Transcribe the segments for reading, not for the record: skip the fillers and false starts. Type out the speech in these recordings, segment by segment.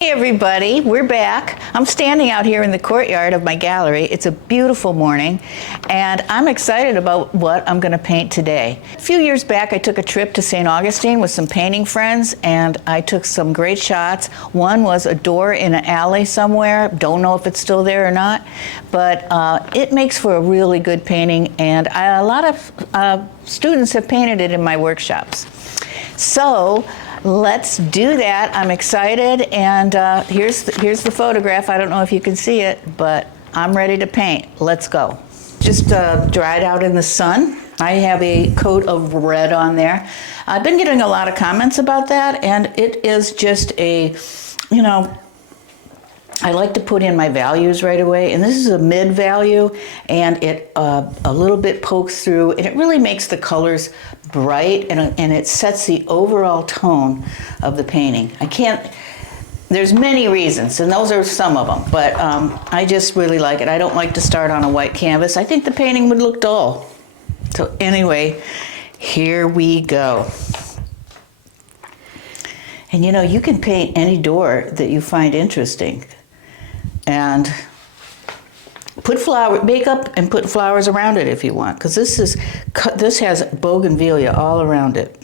Hey everybody, we're back. I'm standing out here in the courtyard of my gallery. It's a beautiful morning and I'm excited about what I'm going to paint today. A few years back I took a trip to St. Augustine with some painting friends and I took some great shots. One was a door in an alley somewhere. Don't know if it's still there or not, but it makes for a really good painting and a lot of students have painted it in my workshops. So let's do that. I'm excited, and here's the photograph. I don't know if you can see it, but I'm ready to paint. Let's go. Just dried out in the sun. I have a coat of red on there. I've been getting a lot of comments about that, and it is just a, you know, I like to put in my values right away, and this is a mid value, and it a little bit pokes through, and it really makes the colors bright, and it sets the overall tone of the painting. There's many reasons, and those are some of them, but I just really like it. I don't like to start on a white canvas. I think the painting would look dull. So anyway, here we go. And you know, you can paint any door that you find interesting. And make up and put flowers around it if you want, because this has bougainvillea all around it.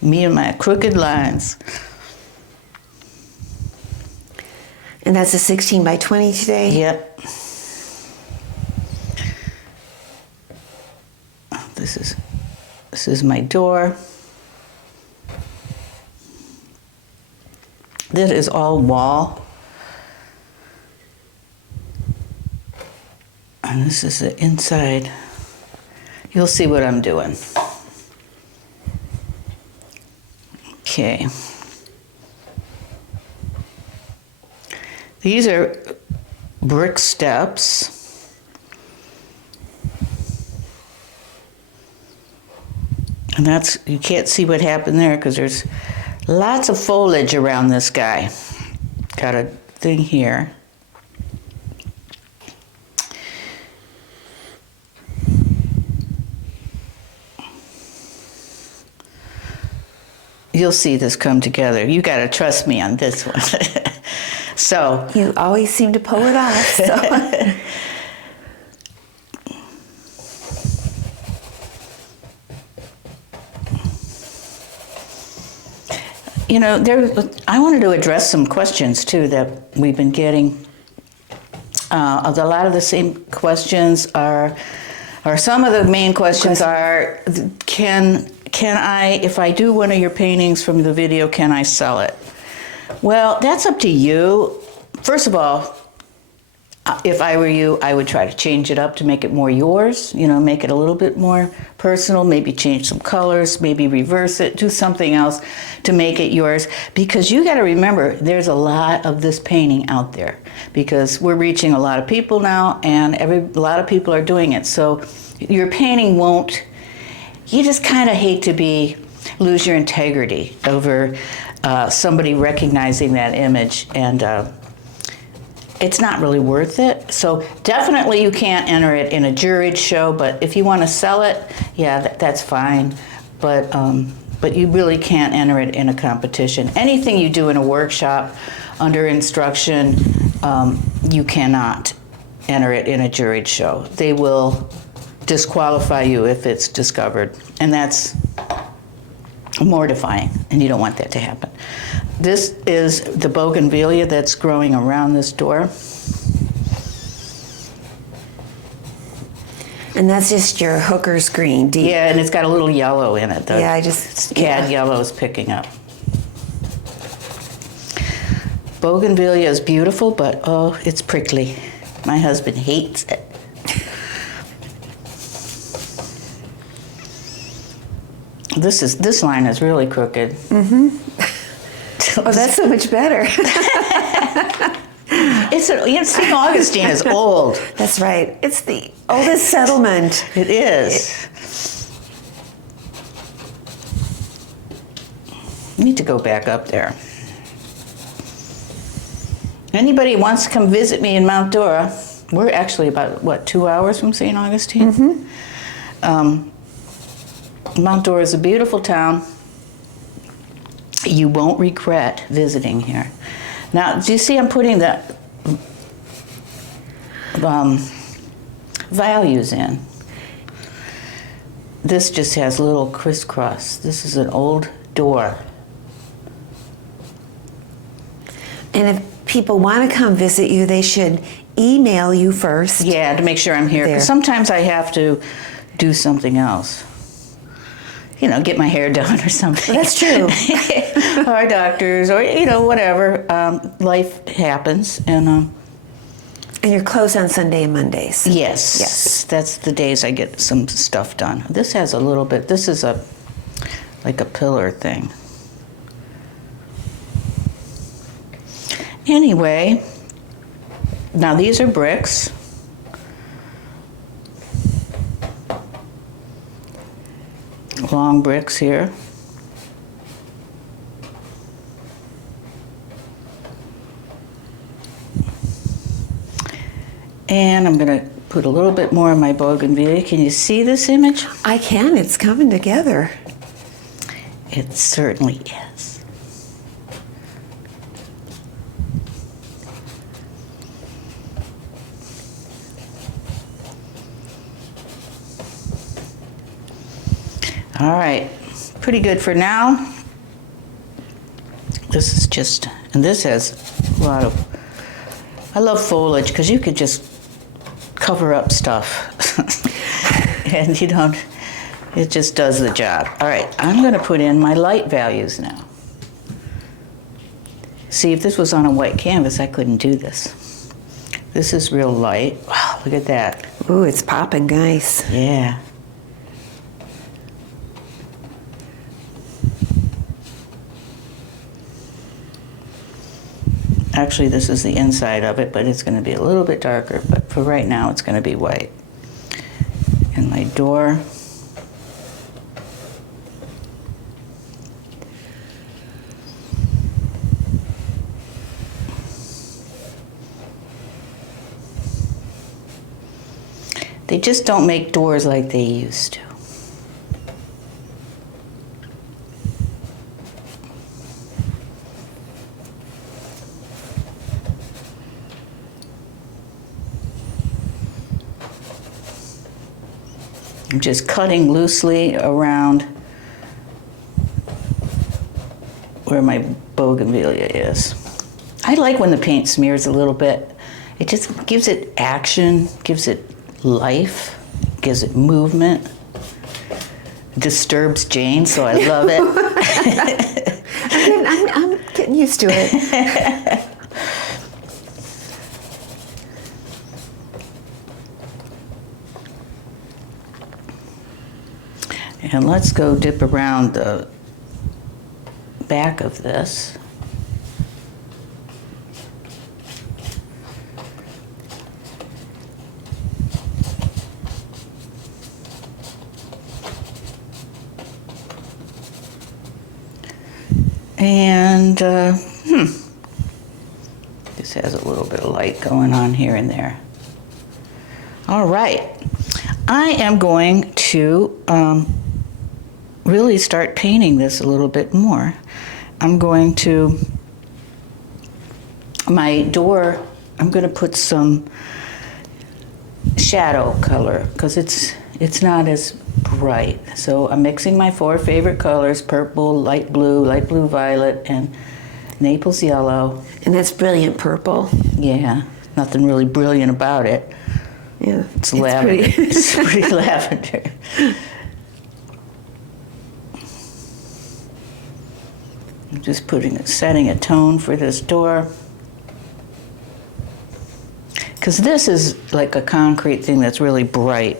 Me and my crooked lines. And that's a 16 by 20 today? Yep. This is my door. This is all wall. And this is the inside. You'll see what I'm doing. Okay. These are brick steps. And you can't see what happened there because there's lots of foliage around this guy. Got a thing here. You'll see this come together. You got to trust me on this one. So you always seem to pull it off. So. You know, I wanted to address some questions too that we've been getting. A lot of the same questions are some of the main questions are, can I, if I do one of your paintings from the video, can I sell it? Well, that's up to you. First of all, if I were you, I would try to change it up to make it more yours, you know, make it a little bit more personal, maybe change some colors, maybe reverse it, do something else to make it yours. Because you got to remember, there's a lot of this painting out there because we're reaching a lot of people now and a lot of people are doing it. So your painting won't, you just kind of hate to lose your integrity over somebody recognizing that image, and it's not really worth it. So definitely you can't enter it in a juried show, but if you want to sell it, yeah, that's fine. But you really can't enter it in a competition. Anything you do in a workshop under instruction, you cannot enter it in a juried show. They will disqualify you if it's discovered, and that's mortifying, and you don't want that to happen. This is the bougainvillea that's growing around this door. And that's just your hooker's green, deep. Yeah, and it's got a little yellow in it. Yeah, cad yellow is picking up. Bougainvillea is beautiful, but oh, it's prickly. My husband hates it. This line is really crooked. Mm-hmm. Oh, that's so much better. St. Augustine is old. That's right. It's the oldest settlement. It is. I need to go back up there. Anybody wants to come visit me in Mount Dora? We're actually about, 2 hours from St. Augustine? Mm-hmm. Mount Dora is a beautiful town. You won't regret visiting here. Now, do you see I'm putting the values in? This just has little crisscross. This is an old door. And if people want to come visit you, they should email you first. Yeah, to make sure I'm here. There. Because sometimes I have to do something else. You know, get my hair done or something. That's true. Or doctors, or, you know, whatever. Life happens. And you're closed on Sunday and Mondays. yes. Yes. That's the days I get some stuff done. This has a little bit, this is like a pillar thing. Anyway, now these are bricks. Long bricks here. And I'm going to put a little bit more of my bougainvillea. Can you see this image? I can. It's coming together. It certainly is. All right, pretty good for now. This is just, and this has a lot of, I love foliage because you could just cover up stuff and you don't, it just does the job. All right, I'm going to put in my light values now. See, if this was on a white canvas, I couldn't do this. This is real light. Wow, look at that. Ooh, it's popping nice. Yeah. Actually, this is the inside of it, but it's going to be a little bit darker. But for right now, it's going to be white. And my door. They just don't make doors like they used to. I'm just cutting loosely around where my bougainvillea is. I like when the paint smears a little bit. It just gives it action, gives it life, gives it movement. Disturbs Jane, so I love it. I'm getting used to it. And let's go dip around the back of this. And, this has a little bit of light going on here and there. All right. I am going to really start painting this a little bit more. I'm going to, my door, I'm going to put some shadow color because it's not as bright. So I'm mixing my 4 favorite colors: purple, light blue violet, and Naples yellow. And that's brilliant purple. Yeah, nothing really brilliant about it. Yeah, It's lavender. pretty. It's pretty lavender. I'm just setting a tone for this door. Because this is like a concrete thing that's really bright.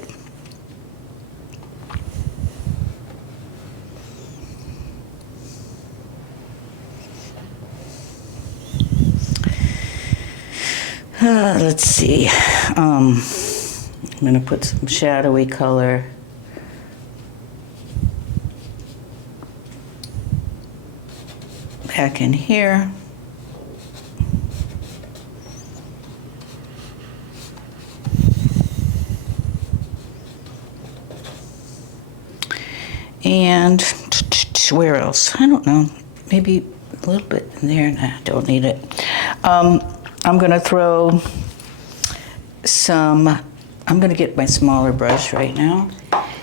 Let's see. I'm going to put some shadowy color. Back in here. And where else? I don't know. maybe a little bit in there. Nah, don't need it. I'm going to throw some, I'm going to get my smaller brush right now.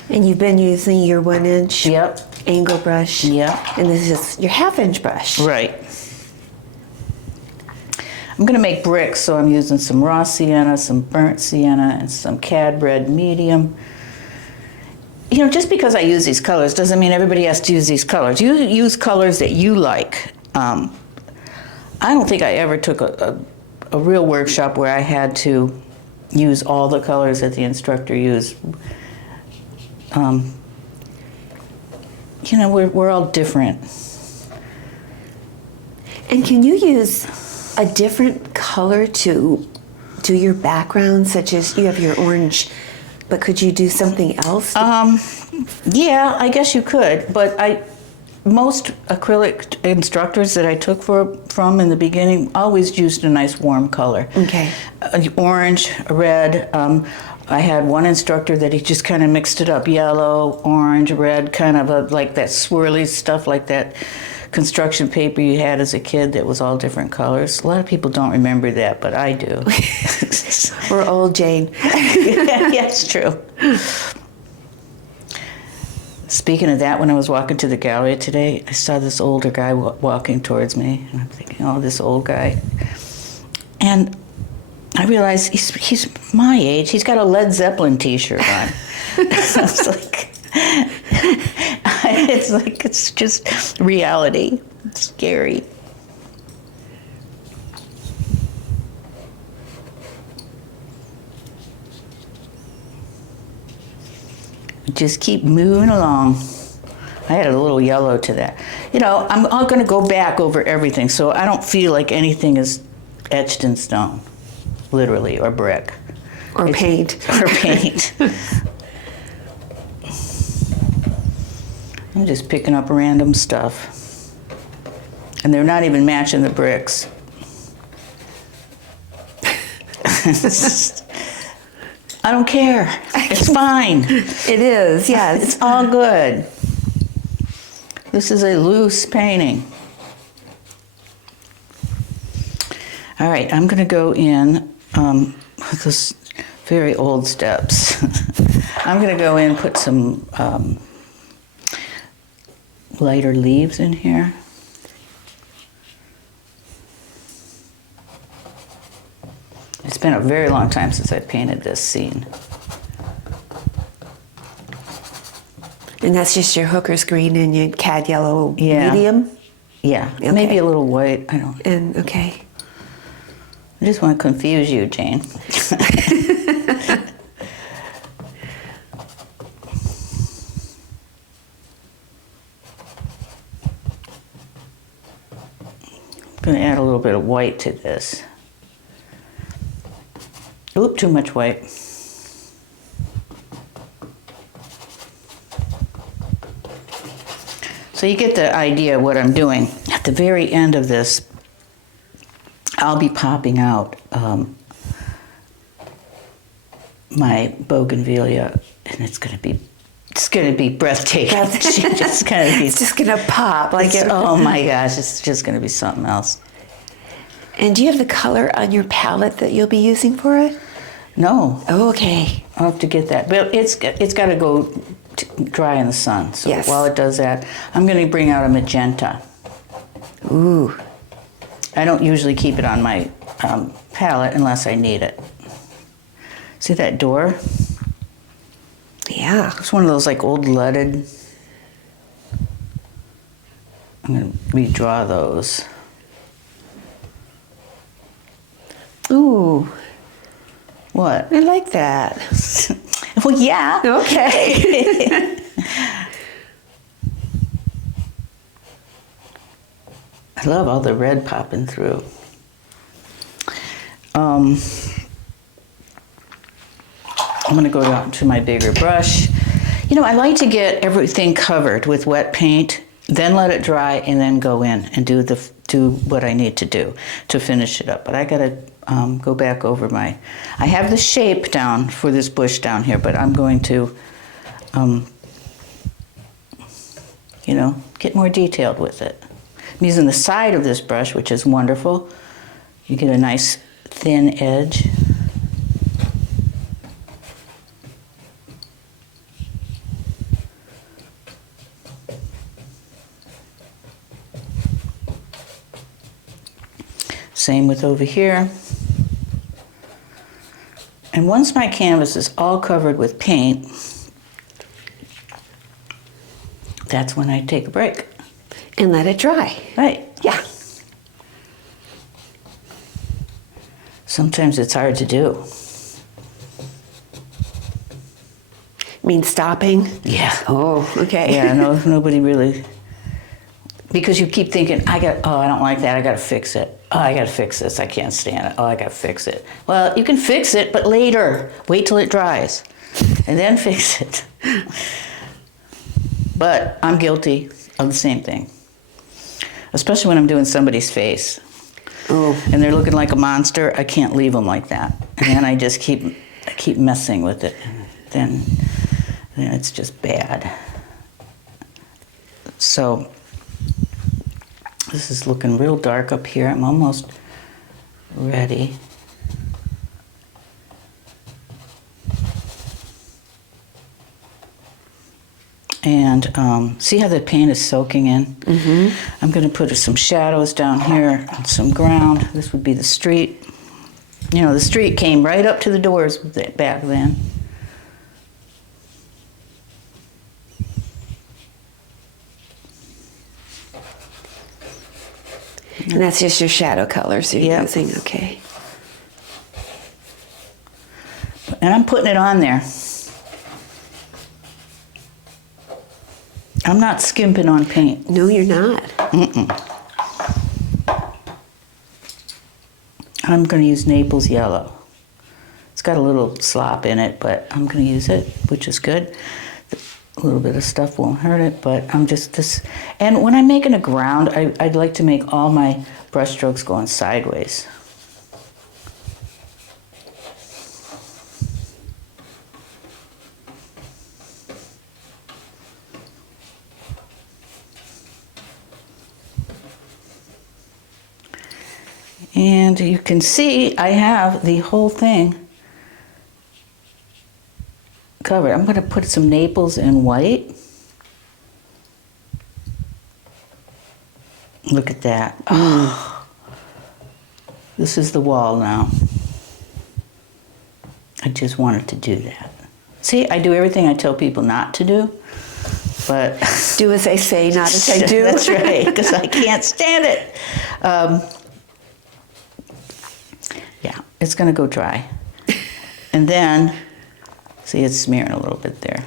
And you've been using your 1-inch Yep. angle brush. Yep. And this is your 1/2-inch brush. Right. I'm going to make bricks, so I'm using some raw sienna, some burnt sienna, and some cad red medium. You know, just because I use these colors doesn't mean everybody has to use these colors. You use colors that you like. I don't think I ever took a real workshop where I had to use all the colors that the instructor used. You know, we're all different. And can you use a different color to do your background, such as you have your orange, but could you do something else? Yeah, I guess you could, but most acrylic instructors that I took from in the beginning always used a nice warm color. Okay. Orange, red. I had one instructor that he just kind of mixed it up, yellow, orange, red, kind of like that swirly stuff, like that construction paper you had as a kid that was all different colors. A lot of people don't remember that, but I do. We're old, Jane. Yeah, it's true. Speaking of that, when I was walking to the gallery today, I saw this older guy walking towards me, and I'm thinking, oh, this old guy. And I realized he's my age. He's got a Led Zeppelin T-shirt on. So it's just reality. It's scary. Just keep moving along. I had a little yellow to that. You know, I'm going to go back over everything, so I don't feel like anything is etched in stone, literally, or brick. Or paint. Or paint. I'm just picking up random stuff. And they're not even matching the bricks. I don't care. It's fine. It is, yes. It's all good. This is a loose painting. All right, I'm going to go in with this very old steps. I'm going to go in and put some lighter leaves in here. It's been a very long time since I painted this scene. And that's just your hooker's green and your cad yellow Yeah. medium? Yeah, Okay. maybe a little white. I don't. And okay. I just want to confuse you, Jane. I'm going to add a little bit of white to this. Oop, too much white. So you get the idea of what I'm doing. At the very end of this, I'll be popping out my bougainvillea, and it's going to be breathtaking. It's going to be. It's just gonna pop like it. Oh my gosh! It's just going to be something else. And do you have the color on your palette that you'll be using for it? No. Oh, okay. I'll have to get that, but it's got to go dry in the sun. So Yes. while it does that, I'm going to bring out a magenta. Ooh. I don't usually keep it on my palette unless I need it. See that door? Yeah. It's one of those like old leaded. I'm going to redraw those. Ooh. What? I like that. Well, yeah. Okay. I love all the red popping through. I'm going to go down to my bigger brush. You know, I like to get everything covered with wet paint, then let it dry, and then go in and do what I need to do to finish it up. But I got to go back over I have the shape down for this bush down here, but I'm going to, you know, get more detailed with it. I'm using the side of this brush, which is wonderful. You get a nice thin edge. Same with over here. And once my canvas is all covered with paint, that's when I take a break. And let it dry. Right. Yeah. Sometimes it's hard to do. Mean stopping? Yeah. Oh, okay. Yeah, no, nobody really, because you keep thinking, I don't like that, I gotta fix it. Oh, I gotta fix this, I can't stand it. Oh, I gotta fix it. Well, you can fix it, but later. Wait till it dries, and then fix it. But I'm guilty of the same thing, especially when I'm doing somebody's face. Oh. And they're looking like a monster. I can't leave them like that. And then I just keep messing with it. Then it's just bad. So this is looking real dark up here. I'm almost ready. And see how the paint is soaking in? Mm-hmm. I'm going to put some shadows down here and some ground. This would be the street. You know, the street came right up to the doors back then. And that's just your shadow colors you're using, okay. And I'm putting it on there. I'm not skimping on paint. No, you're not. I'm going to use Naples yellow. It's got a little slop in it, but I'm going to use it, which is good. A little bit of stuff won't hurt it, but I'm just this. And when I'm making a ground, I'd like to make all my brush strokes going sideways. And you can see I have the whole thing covered. I'm going to put some Naples in white. Look at that. Oh. This is the wall now. I just wanted to do that. See, I do everything I tell people not to do, but... Do as I say, not as I do. That's right, because I can't stand it. Yeah, it's going to go dry. And then, see, it's smearing a little bit there.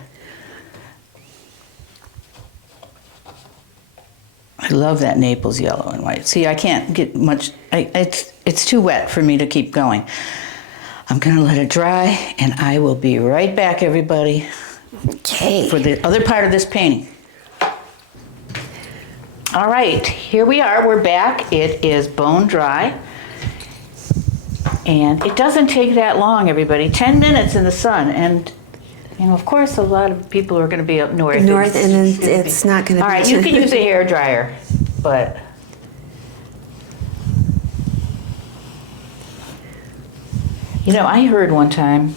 I love that Naples yellow and white. See, I can't get much, it's too wet for me to keep going. I'm going to let it dry, and I will be right back, everybody, Okay. for the other part of this painting. All right, here we are. We're back. It is bone dry. And it doesn't take that long, everybody. 10 minutes in the sun. And, you know, of course, a lot of people are going to be up north. North, and it's not going to be... All right, you can use a hair dryer, but... You know, I heard one time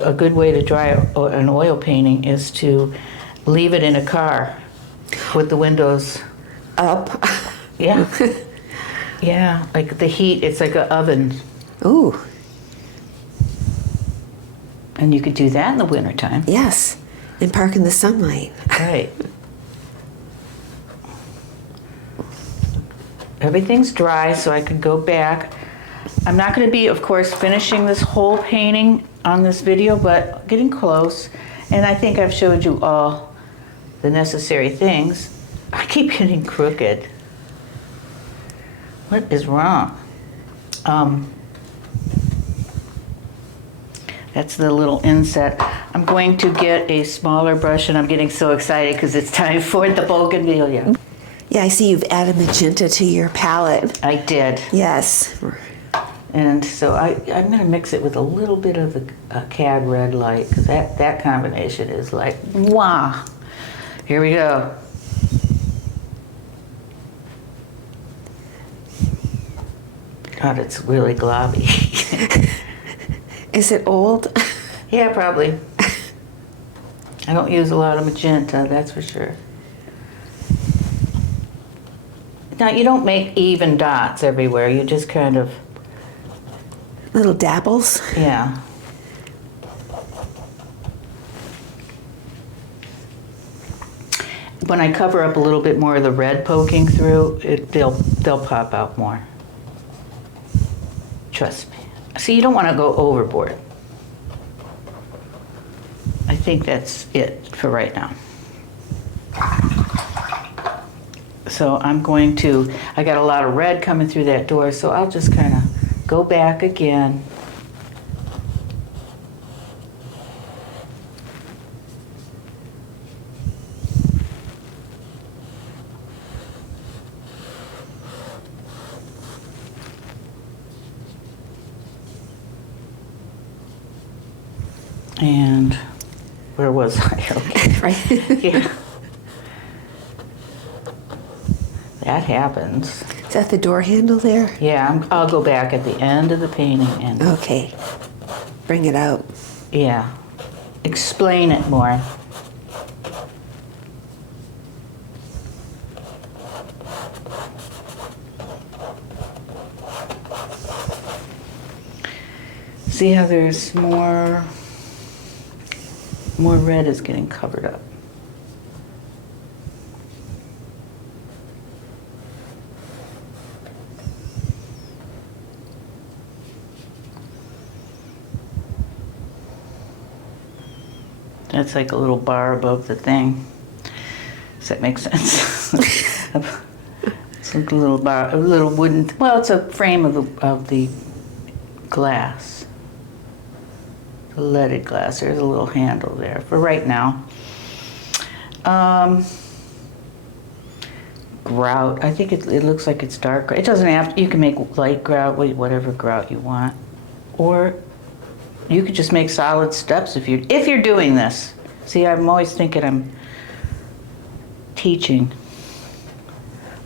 a good way to dry an oil painting is to leave it in a car with the windows Up. Yeah. Yeah, like the heat, it's like an oven. Ooh, And you could do that in the wintertime. yes. And park in the sunlight. Right. Everything's dry, so I can go back. I'm not going to be, of course, finishing this whole painting on this video, but getting close. And I think I've showed you all the necessary things. I keep getting crooked. What is wrong? That's the little inset. I'm going to get a smaller brush, and I'm getting so excited because it's time for the bougainvillea. Yeah, I see you've added magenta to your palette. I did. Yes. And so I'm going to mix it with a little bit of the cad red light, because that combination is like, wow. Here we go. God, it's really globby. Is it old? Yeah, probably. I don't use a lot of magenta, that's for sure. Now, you don't make even dots everywhere. You just kind of, Little dabbles. yeah. When I cover up a little bit more of the red poking through, they'll pop out more. Trust me. See, you don't want to go overboard. I think that's it for right now. So I'm going to, I got a lot of red coming through that door, so I'll just kind of go back again. And where was I? Okay. Right. Yeah. That happens. Is that the door handle there? Yeah, I'll go back at the end of the painting and, Okay. Bring it out. yeah, explain it more. See how there's more red is getting covered up. That's like a little bar above the thing. Does that make sense? It's like a little bar, a little wooden, well, it's a frame of the glass. The leaded glass. There's a little handle there for right now. Grout. I think it looks like it's dark. It doesn't have, you can make light grout, whatever grout you want. Or you could just make solid steps if you're doing this. See, I'm always thinking I'm teaching,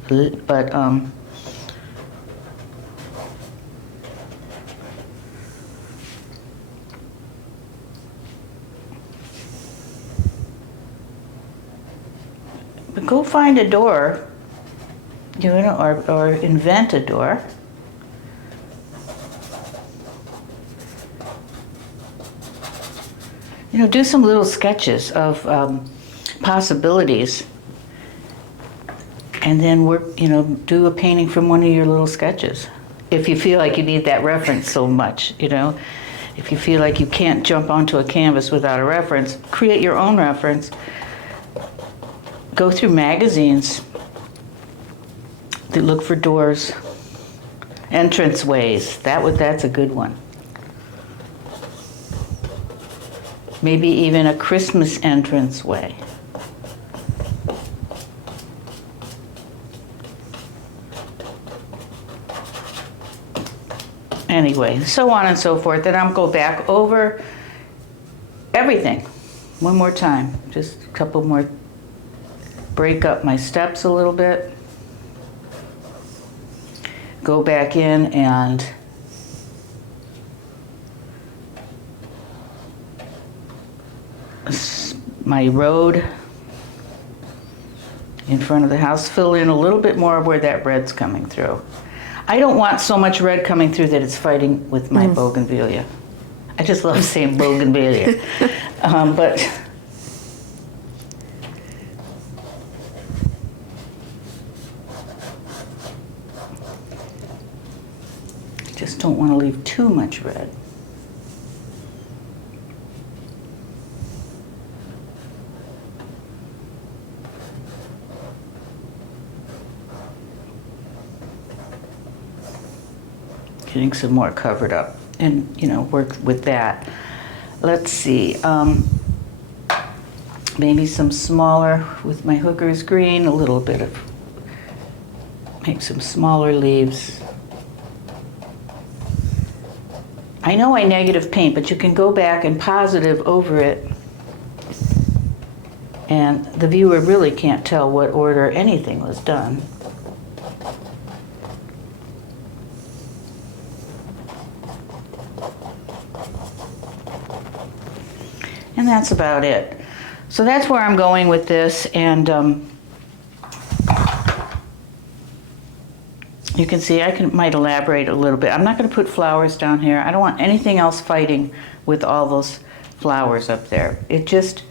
but but go find a door, you know, or invent a door. You know, do some little sketches of possibilities, and then work. You know, do a painting from one of your little sketches. If you feel like you need that reference so much, you know, if you feel like you can't jump onto a canvas without a reference, create your own reference. Go through magazines that look for doors, entranceways. That's a good one. Maybe even a Christmas entranceway. Anyway, so on and so forth. Then I'll go back over everything one more time. Just a couple more. Break up my steps a little bit. Go back in and my road in front of the house, fill in a little bit more of where that red's coming through. I don't want so much red coming through that it's fighting with my bougainvillea. I just love saying bougainvillea. But just don't want to leave too much red. Getting some more covered up and, you know, work with that. Let's see, maybe some smaller with my hooker's green, a little bit of, make some smaller leaves. I know I negative paint, but you can go back and positive over it, and the viewer really can't tell what order anything was done. And that's about it. So that's where I'm going with this, and you can see I might elaborate a little bit. I'm not going to put flowers down here. I don't want anything else fighting with all those flowers up there. It just,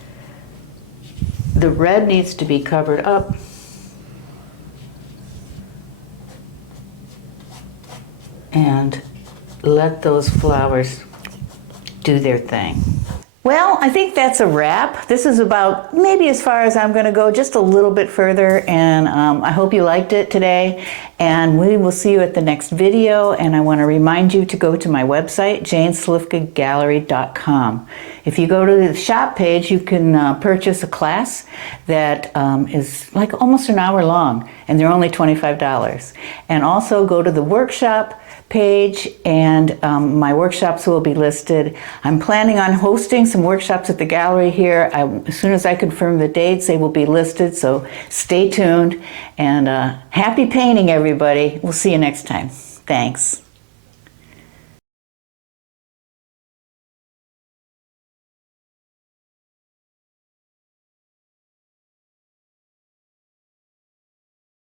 the red needs to be covered up. And let those flowers do their thing. Well, I think that's a wrap. This is about maybe as far as I'm going to go, just a little bit further, and I hope you liked it today, and we will see you at the next video. And I want to remind you to go to my website, janeslifkagallery.com. If you go to the shop page, you can purchase a class that is like almost an hour long, and they're only $25. And also go to the workshop page, and my workshops will be listed. I'm planning on hosting some workshops at the gallery here. As soon as I confirm the dates, they will be listed, so stay tuned. And happy painting, everybody. We'll see you next time. Thanks.